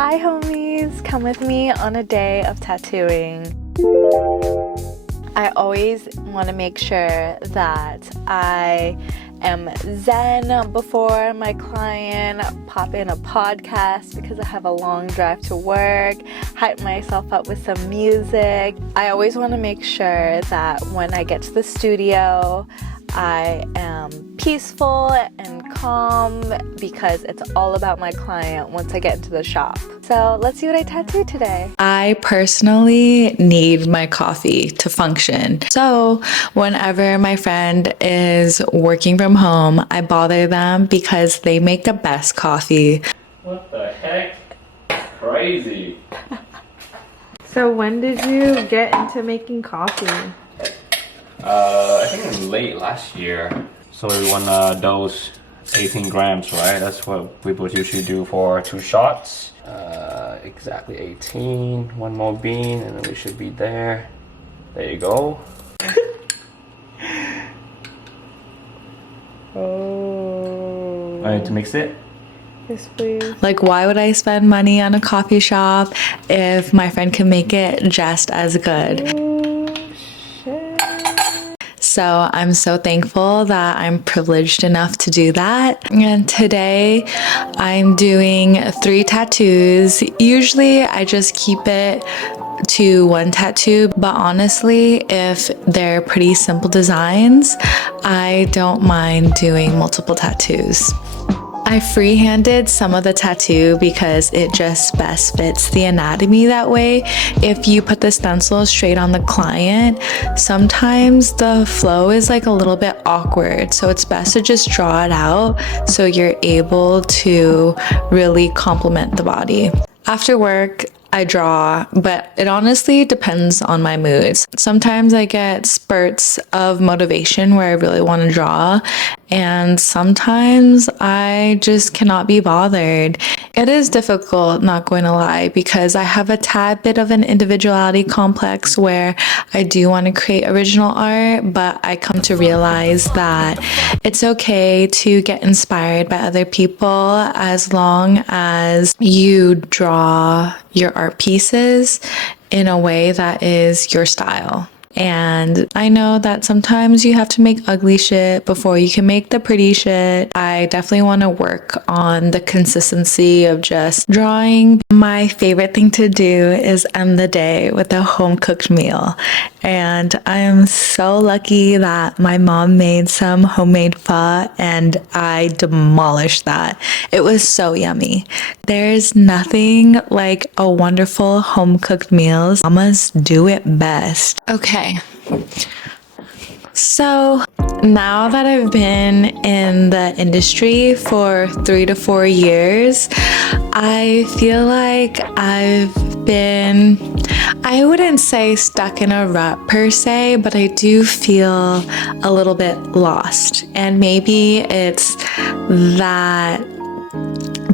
Hi homies, come with me on a day of tattooing. I always want to make sure that I am zen before my client, pop in a podcast because I have a long drive to work, hype myself up with some music. I always want to make sure that when I get to the studio, I am peaceful and calm because it's all about my client once I get into the shop. So let's see what I tattooed today. I personally need my coffee to function. So whenever my friend is working from home, I bother them because they make the best coffee. What the heck? Crazy. So when did you get into making coffee? I think late last year. So we want those 18 grams, right? That's what people usually do for 2 shots. Exactly 18. One more bean and then we should be there. There you go. Oh. I need to mix it. Yes, please. Like, why would I spend money on a coffee shop if my friend can make it just as good? So I'm so thankful that I'm privileged enough to do that. And today I'm doing 3 tattoos. Usually I just keep it to 1 tattoo, but honestly, if they're pretty simple designs, I don't mind doing multiple tattoos. I freehanded some of the tattoo because it just best fits the anatomy that way. If you put the stencil straight on the client, sometimes the flow is like a little bit awkward. So it's best to just draw it out so you're able to really complement the body. After work, I draw, but it honestly depends on my moods. Sometimes I get spurts of motivation where I really want to draw, and sometimes I just cannot be bothered. It is difficult, not going to lie, because I have a tad bit of an individuality complex where I do want to create original art, but I come to realize that it's okay to get inspired by other people as long as you draw your art pieces in a way that is your style. And I know that sometimes you have to make ugly shit before you can make the pretty shit. I definitely want to work on the consistency of just drawing. My favorite thing to do is end the day with a home cooked meal. And I am so lucky that my mom made some homemade pho and I demolished that. It was so yummy. There's nothing like a wonderful home cooked meal. Mamas do it best. Okay. So now that I've been in the industry for 3 to 4 years, I feel like I've been, I wouldn't say stuck in a rut per se, but I do feel a little bit lost. And maybe it's that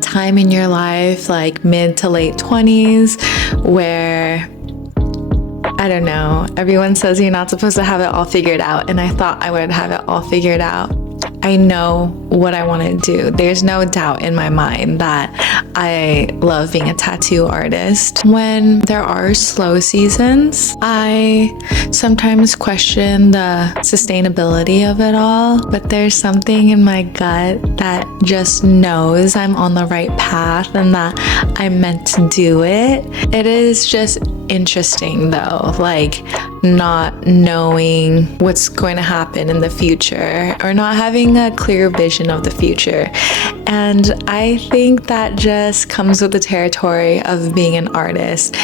time in your life, like mid to late 20s, where I don't know, everyone says you're not supposed to have it all figured out, and I thought I would have it all figured out. I know what I want to do. There's no doubt in my mind that I love being a tattoo artist. When there are slow seasons, I sometimes question the sustainability of it all, but there's something in my gut that just knows I'm on the right path and that I'm meant to do it. It is just interesting though, like not knowing what's going to happen in the future or not having a clear vision of the future. And I think that just comes with the territory of being an artist.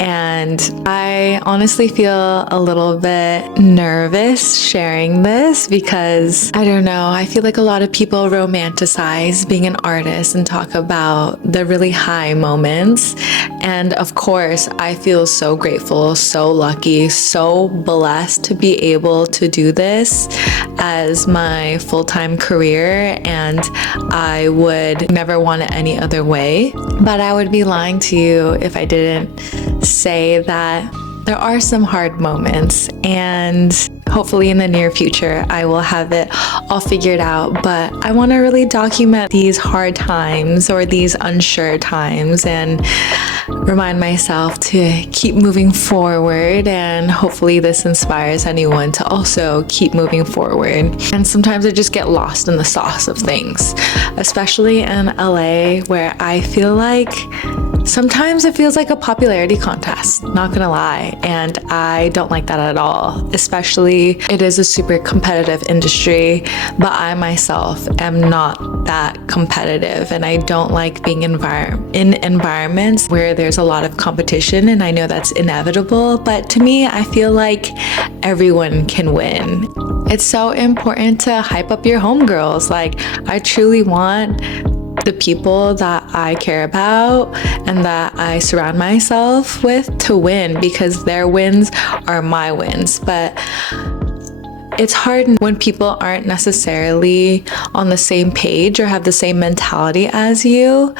And I honestly feel a little bit nervous sharing this because I don't know, I feel like a lot of people romanticize being an artist and talk about the really high moments. And of course, I feel so grateful, so lucky, so blessed to be able to do this as my full-time career, and I would never want it any other way. But I would be lying to you if I didn't say that there are some hard moments, and hopefully in the near future, I will have it all figured out. But I want to really document these hard times or these unsure times and remind myself to keep moving forward. And hopefully this inspires anyone to also keep moving forward. And sometimes I just get lost in the sauce of things, especially in LA, where I feel like sometimes it feels like a popularity contest, not gonna lie, and I don't like that at all. Especially, it is a super competitive industry, but I myself am not that competitive, and I don't like being in environments where there's a lot of competition, and I know that's inevitable, but to me, I feel like everyone can win. It's so important to hype up your homegirls. Like, I truly want the people that I care about and that I surround myself with to win, because their wins are my wins. But it's hard when people aren't necessarily on the same page or have the same mentality as you.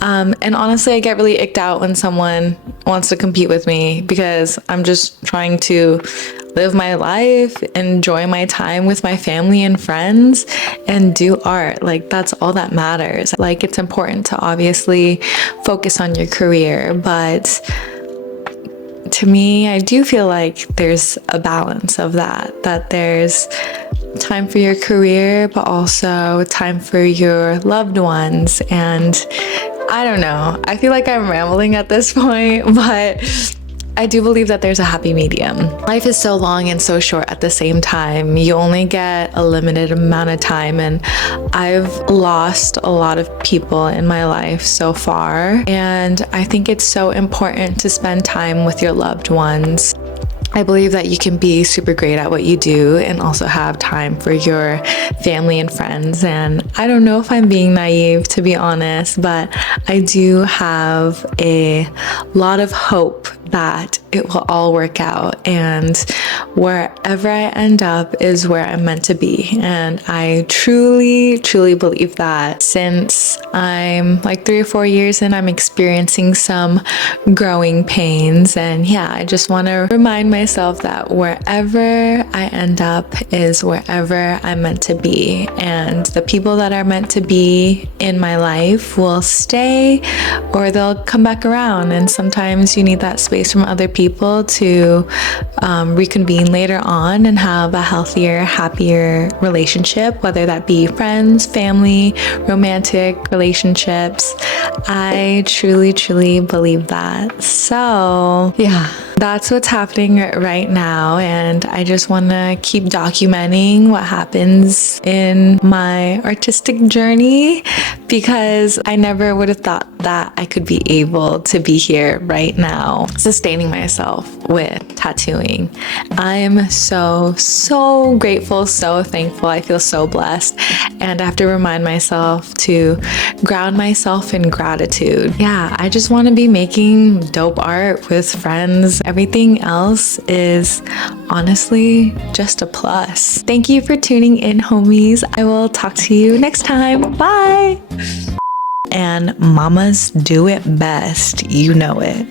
And honestly, I get really icked out when someone wants to compete with me, because I'm just trying to live my life, enjoy my time with my family and friends, and do art. Like, that's all that matters. Like, it's important to obviously focus on your career, but to me, I do feel like there's a balance of that there's time for your career, but also time for your loved ones. And I don't know, I feel like I'm rambling at this point, but I do believe that there's a happy medium. Life is so long and so short at the same time. You only get a limited amount of time, and I've lost a lot of people in my life so far. And I think it's so important to spend time with your loved ones. I believe that you can be super great at what you do and also have time for your family and friends. And I don't know if I'm being naive, to be honest, but I do have a lot of hope that it will all work out, and wherever I end up is where I'm meant to be. And I truly, truly believe that. Since I'm like 3 or 4 years in, I'm experiencing some growing pains. And yeah, I just want to remind myself that wherever I end up is wherever I'm meant to be. And the people that are meant to be in my life will stay, or they'll come back around. And sometimes you need that space from other people to reconvene later on and have a healthier, happier relationship, whether that be friends, family, romantic relationships. I truly, truly believe that. So yeah, that's what's happening right now. And I just want to keep documenting what happens in my artistic journey, because I never would have thought that I could be able to be here right now, sustaining myself with tattooing. I am so, so grateful, so thankful. I feel so blessed. And I have to remind myself to ground myself in gratitude. Yeah, I just want to be making dope art with friends. Everything else is honestly just a plus. Thank you for tuning in, homies. I will talk to you next time. Bye. And mamas do it best. You know it.